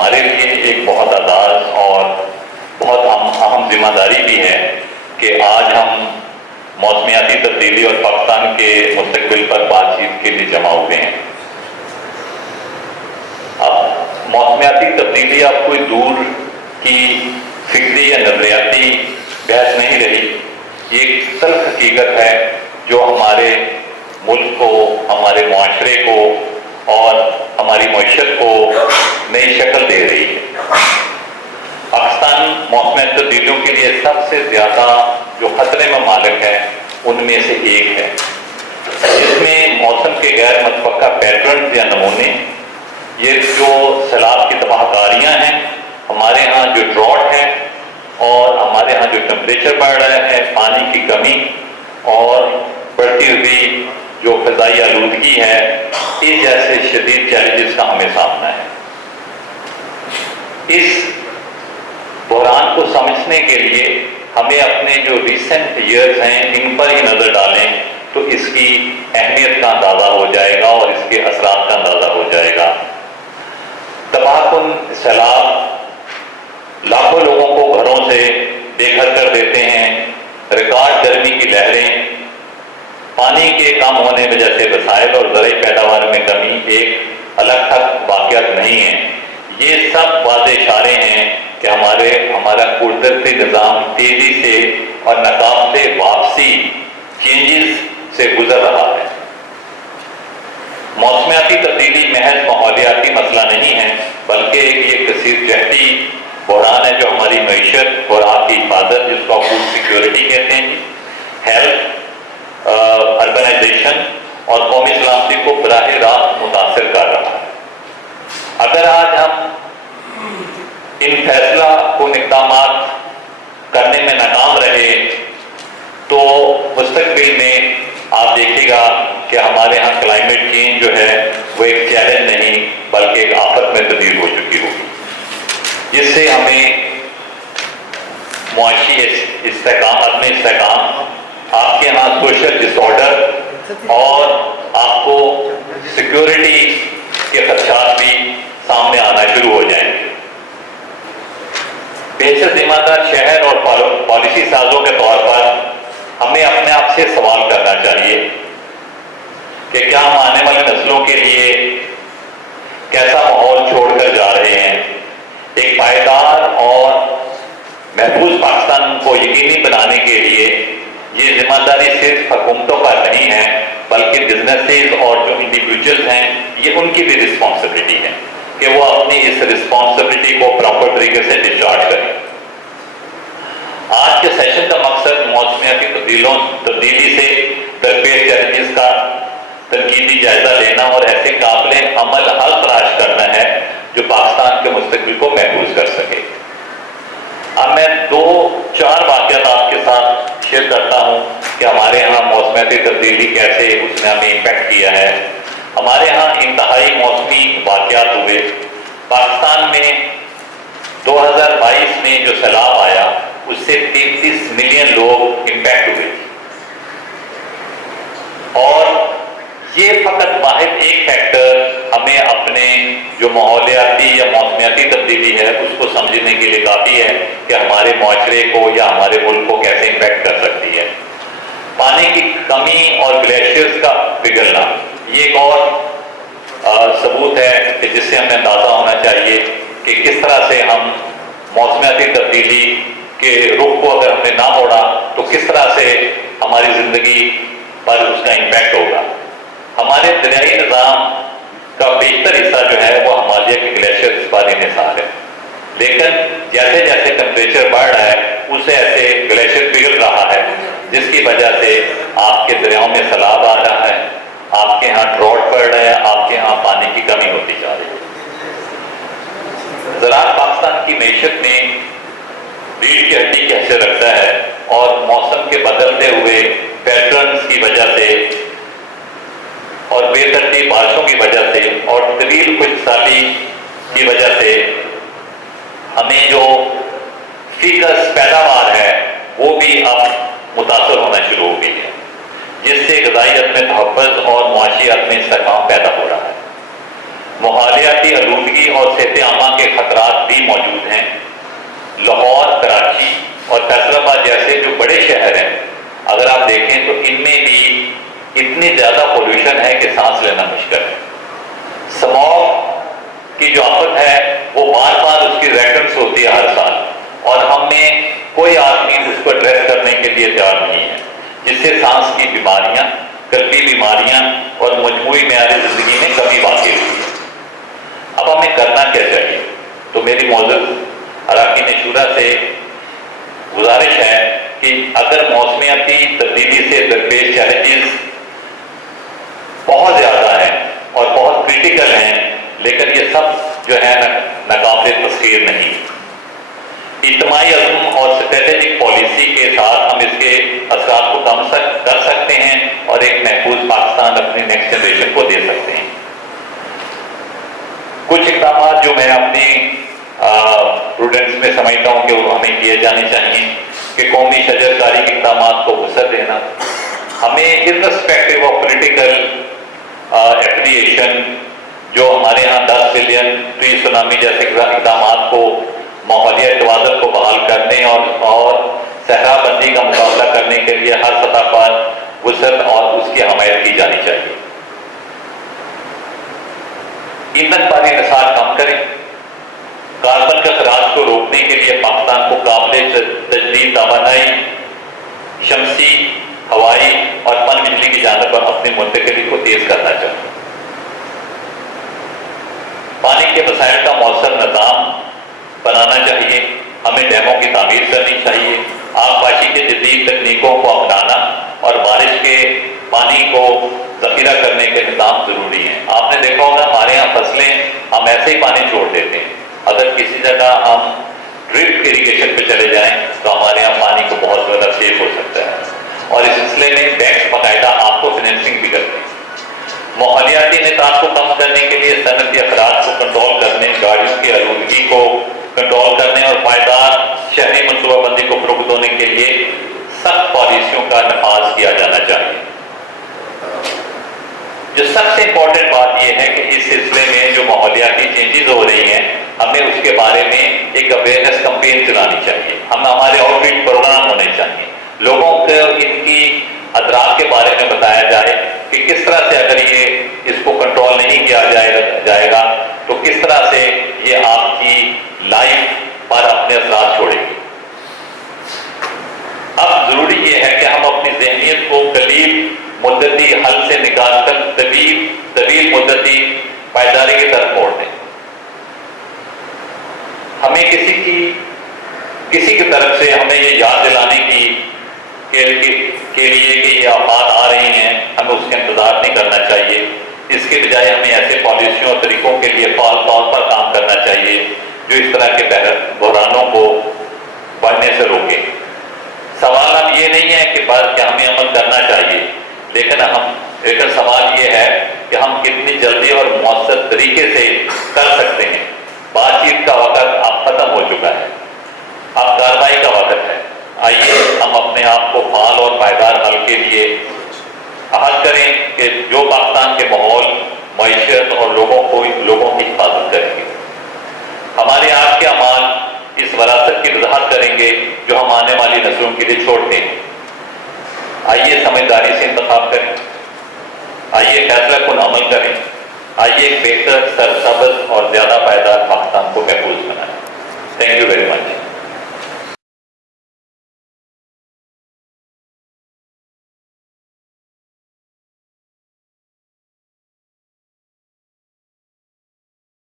ہمارے لیے ایک بہت اعزاز اور بہت اہم ذمہ داری بھی ہے کہ آج ہم موسمیاتی تبدیلی اور پاکستان کے مستقبل پر بات چیت کے لیے جمع ہوئے ہیں۔ اب موسمیاتی تبدیلی اب کوئی دور کی فکری یا نظریاتی بحث نہیں رہی، یہ ایک تلخ حقیقت ہے جو ہمارے ملک کو، ہمارے معاشرے کو اور ہماری معیشت کو نئی شکل دے رہی ہے۔ پاکستان موسمیاتی تبدیلیوں کے لیے سب سے زیادہ جو خطرے میں مالک ہے ان میں سے ایک ہے، جس میں موسم کے غیر متوقع پیٹرنز یا نمونے، یہ جو سیلاب کی تباہ کاریاں ہیں، ہمارے ہاں جو ڈراٹ ہے اور ہمارے ہاں جو ٹمپریچر بڑھ رہا ہے، پانی کی کمی اور بڑھتی ہوئی جو فضائی آلودگی ہے، اس جیسے شدید چیلنجز کا ہمیں سامنا ہے۔ اس بحران کو سمجھنے کے لیے ہمیں اپنے جو ریسنٹ ایئرز ہیں ان پر ہی نظر ڈالیں تو اس کی اہمیت کا اندازہ ہو جائے گا اور اس کے اثرات کا اندازہ ہو جائے گا۔ تباہ کن سیلاب لاکھوں لوگوں کو گھروں سے بے گھر کر دیتے ہیں، ریکارڈ گرمی کی لہریں، پانی کے کم ہونے کی وجہ سے وسائل اور زرعی پیداوار میں کمی ایک الگ تھلگ واقعات نہیں ہیں، یہ سب واضح اشارے ہیں کہ ہمارا قدرتی نظام تیزی سے اور ناقابل واپسی چینجز سے گزر رہا ہے۔ موسمیاتی تبدیلی محض ماحولیاتی مسئلہ نہیں ہے، بلکہ یہ کثیر جہتی بحران ہے جو ہماری معیشت، خوراک کی حفاظت، جس کو فوڈ سیکیورٹی کہتے ہیں، ہیلتھ، اربنائزیشن اور قومی سلامتی کو براہ راست متاثر کر رہا ہے۔ اگر آج ہم ان فیصلہ کن اقدامات کرنے میں ناکام رہے تو مستقبل میں آپ دیکھیے گا کہ ہمارے ہاں کلائمیٹ چینج جو ہے وہ ایک چیلنج نہیں بلکہ ایک آفت میں تبدیل ہو چکی ہوگی، جس سے ہمیں معاشی استحکام، عدم استحکام، آپ کے ہاں سوشل ڈس آرڈر اور آپ کو سیکیورٹی کے خدشات بھی سامنے آنا شروع ہو جائیں گے۔ بہتر ذمہ دار شہر اور پالیسی سازوں کے طور پر ہمیں اپنے آپ سے سوال کرنا چاہیے کہ کیا ہم آنے والی نسلوں کے لیے کیسا ماحول چھوڑ کر جا رہے ہیں۔ ایک پائیدار اور محفوظ پاکستان کو یقینی بنانے کے لیے یہ ذمہ داری صرف حکومتوں پر نہیں ہے بلکہ بزنسز اور جو انڈیویجولز ہیں یہ ان کی بھی رسپانسبلٹی ہے کہ وہ اپنی اس رسپانسبلٹی کو پراپر طریقے سے ڈسچارج کریں۔ آج کے سیشن کا مقصد موسمیاتی تبدیلی سے درپیش چیلنجز کا تنقیدی جائزہ لینا اور ایسے قابل عمل حل تلاش کرنا ہے جو پاکستان کے مستقبل کو محفوظ کر سکے۔ اب میں 2-4 واقعات آپ کے ساتھ شیئر کرتا ہوں کہ ہمارے ہاں موسمیاتی تبدیلی کیسے اس نے ہمیں امپیکٹ کیا ہے۔ ہمارے ہاں انتہائی موسمی واقعات ہوئے۔ پاکستان میں 2022 میں جو سیلاب آیا اس سے 33 ملین لوگ امپیکٹ ہوئے اور یہ فقط واحد ایک فیکٹر ہمیں اپنے جو ماحولیاتی یا موسمیاتی تبدیلی ہے اس کو سمجھنے کے لیے کافی ہے کہ ہمارے معاشرے کو یا ہمارے ملک کو کیسے امپیکٹ کر سکتی ہے۔ پانی کی کمی اور گلیشیئرز کا پگھلنا یہ ایک اور ثبوت ہے کہ جس سے ہمیں اندازہ ہونا چاہیے کہ کس طرح سے ہم موسمیاتی تبدیلی کے رخ کو اگر ہم نے نہ موڑا تو کس طرح سے ہماری زندگی پر اس کا امپیکٹ ہوگا۔ ہمارے دریائی نظام کا بیشتر حصہ جو ہے وہ ہمالیہ کے گلیشیئرز پر انحصار ہے، لیکن جیسے جیسے ٹمپریچر بڑھ رہا ہے اس سے ایسے گلیشیئر پگھل رہا ہے جس کی وجہ سے آپ کے دریاؤں میں سیلاب آ رہا ہے، آپ کے ہاں ڈراٹ پڑ رہا ہے، آپ کے ہاں پانی کی کمی ہوتی جا رہی ہے۔ زراعت پاکستان کی معیشت میں ریڑھ کی ہڈی کی حیثیت رکھتا ہے اور موسم کے بدلتے ہوئے پیٹرنز کی وجہ سے اور بے ترتیب بارشوں کی وجہ سے اور طویل خشک سالی کی وجہ سے ہمیں جو فیکس پیداوار ہے وہ بھی اب متاثر ہونا شروع ہو گئی ہے، جس سے غذائیت میں تحفظ اور معاشیات میں استحکام پیدا ہو رہا ہے۔ ماحولیاتی آلودگی اور صحت عامہ کے خطرات ہوتی ہے ہر سال، اور ہم میں کوئی آدمی اس کو ایڈریس کرنے کے لیے تیار نہیں ہے، جس سے سانس کی بیماریاں، قلبی بیماریاں اور مجموعی معیار زندگی میں کمی واقع ہوئی ہے۔ اب ہمیں کرنا کیا چاہیے؟ تو میری معزز اراکین شورا سے گزارش ہے کہ اگر موسمیاتی تبدیلی سے درپیش چیلنجز بہت زیادہ ہیں اور بہت کریٹیکل ہیں، لیکن یہ سب جو ہے ناقابل تسخیر نہیں۔ اجتماعی عزم اور اسٹریٹجک پالیسی کے ساتھ ہم اس کے اثرات کو کم کر سکتے ہیں اور ایک محفوظ پاکستان اپنی نیکسٹ جنریشن کو دے سکتے ہیں۔ کچھ اقدامات جو میں اپنی پروڈنٹس میں سمجھتا ہوں کہ وہ ہمیں کیے جانے چاہیے کہ قومی شجر کاری کے اقدامات کو وسعت دینا، ہمیں irrespective آف پولیٹیکل ایفیلیشن جو ہمارے ہاں 10 بلین ٹری سونامی جیسے اقدامات کو، ماحولیاتی توازن کو بحال کرنے اور صحرا بندی کا مقابلہ کرنے کے لیے ہر سطح پر وسعت اور اس کی حمایت کی جانی چاہیے۔ ایندھن پر انحصار کم کریں، کاربن کے اخراج کو روکنے کے لیے پاکستان کو قابل تجدید توانائی، شمسی، ہوائی اور پن بجلی کی جانب پر اپنی منتقلی کو تیز کرنا چاہیے۔ پانی کے وسائل کا مؤثر نظام بنانا چاہیے، ہمیں ڈیموں کی تعمیر کرنی چاہیے، آبپاشی کے جدید تکنیکوں کو اپنانا اور بارش کے پانی کو ذخیرہ کرنے کے نظام ضروری ہیں۔ آپ نے دیکھا ہوگا ہمارے یہاں فصلیں ہم ایسے ہی پانی چھوڑ دیتے ہیں، اگر کسی جگہ ہم ڈرپ اریگیشن پہ چلے جائیں تو ہمارے یہاں پانی کو بہت زیادہ سیو ہو سکتا ہے، اور اس سلسلے میں بینک باقاعدہ آپ کو فائنینسنگ بھی کرتے ہیں۔ ماحولیاتی انعطاف کو کم کرنے کے لیے صنعتی اخراج کو کنٹرول کرنے، گاڑیوں کی آلودگی کو کنٹرول کرنے اور پائیدار شہری منصوبہ بندی کو فروغ دینے کے لیے سخت پالیسیوں کا نفاذ کیا جانا چاہیے۔ جو سب سے امپورٹنٹ بات یہ ہے کہ اس سلسلے میں جو ماحولیاتی چینجز ہو رہی ہیں، ہمیں اس کے بارے میں ایک اویئرنیس کمپین چلانی چاہیے، ہمارے آؤٹ ریچ پروگرام ہونے چاہیے، لوگوں کو ان کی اثرات کے بارے میں بتایا جائے کہ کس طرح سے اگر یہ اس کو کنٹرول نہیں کیا جائے گا تو کس طرح سے یہ آپ کی لائف پر اپنے اثرات چھوڑے گی۔ اب ضروری یہ ہے کہ ہم اپنی ذہنیت کو قلیل مدتی حل سے نکال کر طویل مدتی پائیداری کی طرف موڑ دیں۔ ہمیں کسی کی طرف سے ہمیں یہ یاد دلانے کے لیے کہ یہ آفات آ رہی ہیں، ہمیں اس کا انتظار نہیں کرنا چاہیے، اس کے بجائے ہمیں ایسے پالیسیوں اور طریقوں کے لیے فعال طور پر کام کرنا چاہیے جو اس طرح کے بحرانوں کو بڑھنے سے روکے۔ سوال اب یہ نہیں ہے کہ ہمیں عمل کرنا چاہیے، لیکن سوال یہ ہے کہ ہم کتنی جلدی اور مؤثر طریقے سے کر سکتے ہیں۔ بات چیت کا وقت اب ختم ہو چکا ہے، اب کارروائی کا وقت ہے۔ آئیے ہم اپنے آپ کو فعال اور پائیدار حل کے لیے عہد کریں کہ جو پاکستان کے ماحول، معیشت اور لوگوں کی حفاظت کریں گے۔ ہمارے آج کے اعمال اس وراثت کی وضاحت کریں گے جو ہم آنے والی نسلوں کے لیے چھوڑتے ہیں۔ آئیے سمجھداری سے انتخاب کریں، آئیے فیصلہ کن عمل کریں، آئیے ایک بہتر، سرسبز اور زیادہ پائیدار پاکستان کو